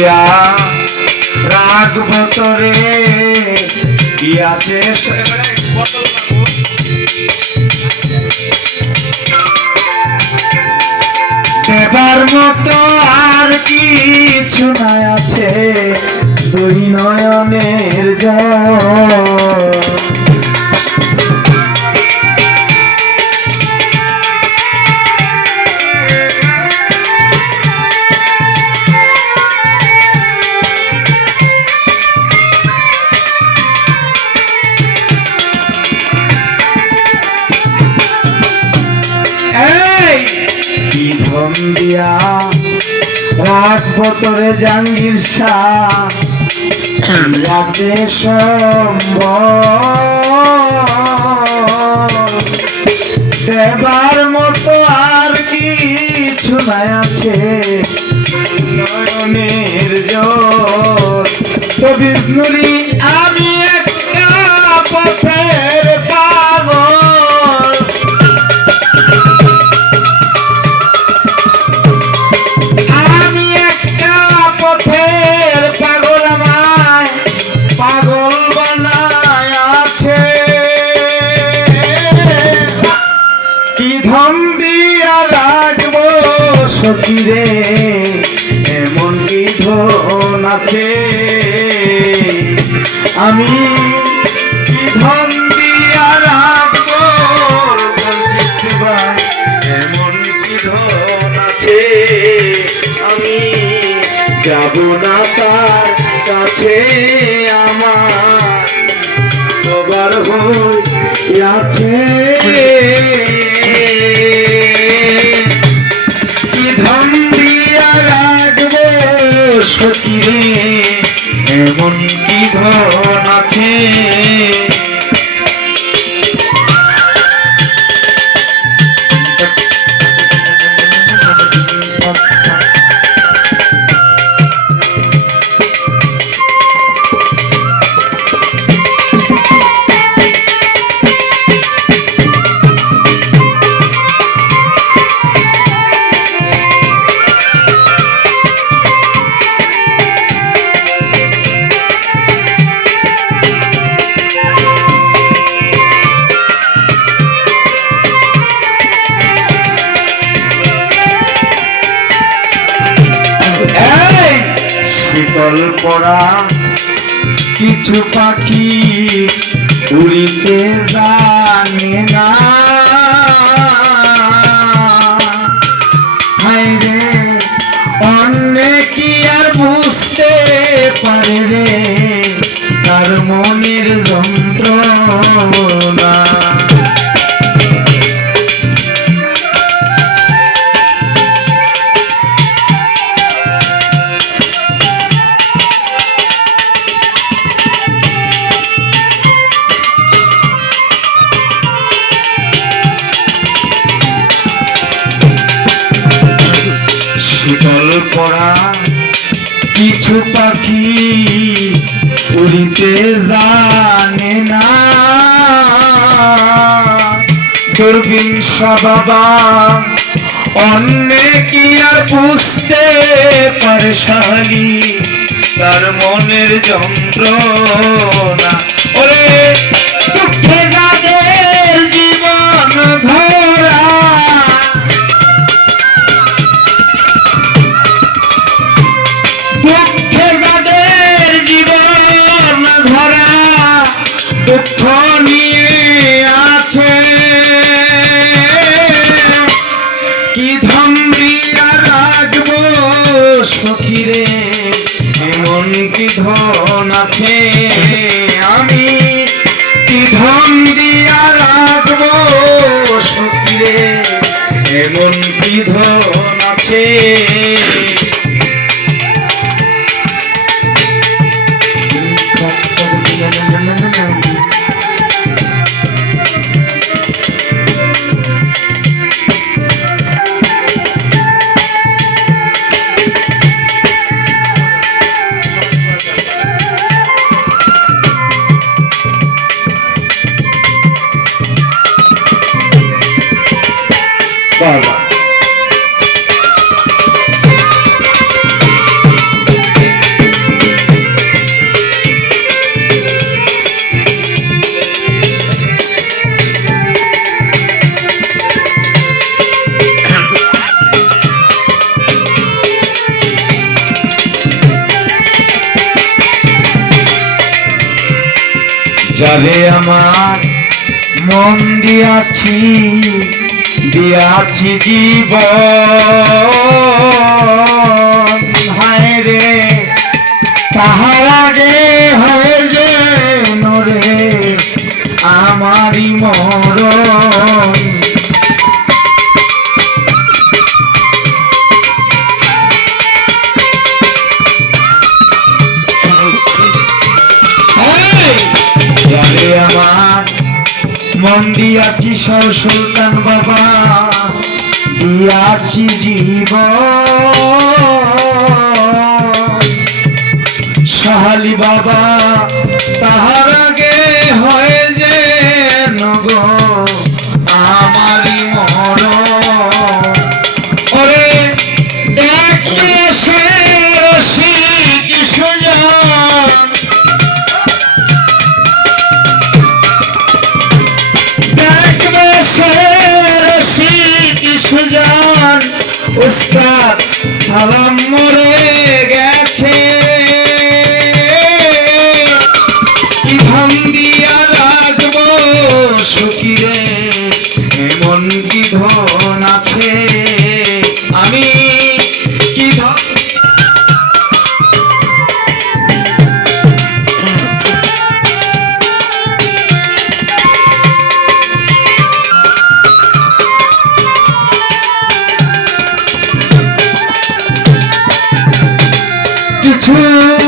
দিয়া রাখব তোরে। আছে দেবার মতো আর কিছু নাই আছে। দুই নয়নের জল দিয়া রাখব তোরে জাঙ্গির শাহ রাতে দেবার মতো আর কিছু নাই আছে। নয়নের জোর। তো বিষ্ণুরি আছে আমি কি ধন দিয়া রাখব এমন আছে? আমি যাব কাছে আমার। সবার হই আছে এমন কি আছে? পড়া। কিছু পাখি উড়িতে জানে না। হায় রে, অন্যে কি আর বুঝতে পারে রে? তার মনের যন্ত্রণা। উড়িতে জানে না। দুর্বিন বাবা অন্যে কি আর বুঝতে পারে শালি? তার মনের যন্ত্রণা যারে আমার মন দিয়াছি দিয়াছি জীব হায় রে তাহার আগে হয় মন দিয়াছি সর সুলতান বাবা। দিয়াছি জীব সাহালি বাবা। উস্তাদ সালাম Two.